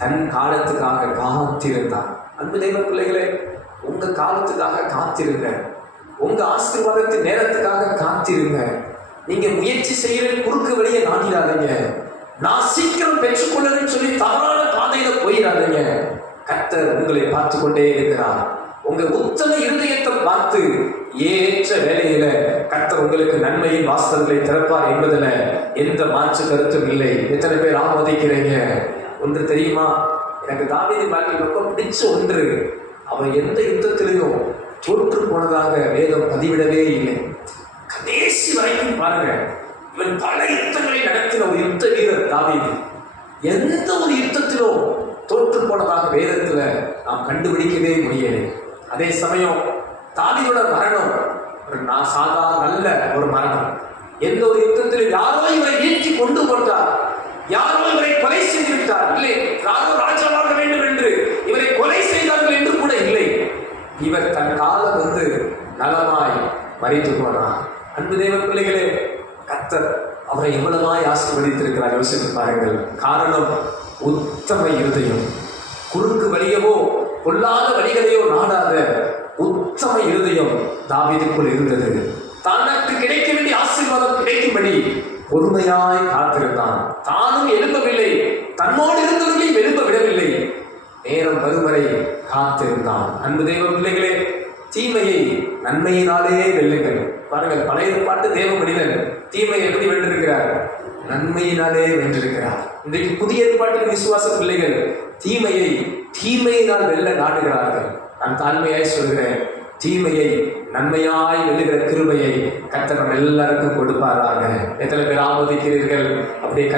தன் காலத்துக்காக காத்திருந்தார். அன்பு தெய்வ பிள்ளைகளே உங்க காலத்துக்காக காத்திருங்க. உங்க ஆசீர்வாதத்தின் நேரத்துக்காக காத்திருங்க. நீங்க முயற்சி செய்யற குறுக்கு வழியை நாடிடாதீங்க. நான் சீக்கிரம் பெற்றுக்கொள்ளணும்னு சொல்லி தவறான பாதையில போயிடாதீங்க. கர்த்தர் உங்களை பார்த்து கொண்டே இருக்கிறார். உங்க உத்தம இருதயத்தை பார்த்து ஏற்ற வேலையில கர்த்தர் உங்களுக்கு நன்மையின் வாசல்களை திறப்பார் என்பதுல எந்த மாற்று கருத்தும் இல்லை. எத்தனை பேர் ஆமோதிக்கிறீங்க? ஒன்று தெரியுமா? எனக்கு தாவீது வாழ்க்கை ரொம்ப பிடிச்ச ஒன்று அவன் எந்த யுத்தத்திலையும் தோற்று போனதாக வேதம் பதிவிடவே இல்லை. கடைசி வரைக்கும் பாருங்க. இவன் பல யுத்தங்களை நடத்தின ஒரு யுத்த வீரர் தாவீது. எந்த ஒரு யுத்தத்திலும் தோற்று போனதாக வேதத்தில் நாம் கண்டுபிடிக்கவே முடியலை. அதே சமயம் தாவியோட மரணம் ஒரு நான் சாதா நல்ல ஒரு மரணம். எந்த ஒரு யுத்தத்திலும் யாரோ இவரை ஏற்றி கொண்டு போட்டார். யாரோ இவரை கொலை செய்து விட்டார் இல்லை யாரோ ராஜாவாக வேண்டும் என்று இவரை கொலை செய்தார்கள் என்று கூட இல்லை. இவர் தன் காலம் வந்து நலமாய் மறைத்து போனார். அன்பு தேவ பிள்ளைகளே கத்தர் அவரை எவ்வளவாய் ஆசீர்வதித்திருக்கிறார். யோசித்து பாருங்கள். காரணம் உத்தம இருதயம். குறுக்கு வழியவோ கொல்லாத வழிகளையோ நாடாத உத்தம இருதயம் தாவீதுக்குள் இருந்தது. தனக்கு ஆசீர்வாதம் கிடைக்கும்படி பொறுமையாய் காத்திருந்தான். தானும் எழும்பவில்லை தன்னோடு இருந்தவர்களையும் எழும்ப விடவில்லை. நேரம் வரும் வரை காத்திருந்தான். அன்பு தெய்வ பிள்ளைகளே தீமையை நன்மையினாலே வெல்லுங்கள். பாருங்கள் பழைய பாட்டு தேவ மனிதன் தீமையை எப்படி வென்றிருக்கிறார்? நன்மையினாலே வென்றிருக்கிறார். இன்றைக்கு புதிய ஏற்பாட்டில் விசுவாச பிள்ளைகள் தீமையை தீமையினால் வெல்ல நாடுகிறார்கள். நான் தாழ்மையாய் சொல்கிறேன். தீமையை நன்மையாய் வெல்லுகிற கிருமையை கத்தனம் எல்லாருக்கும் கொடுப்பாராக. எத்தனை பேர் ஆமோதிக்கிறீர்கள்? அப்படியே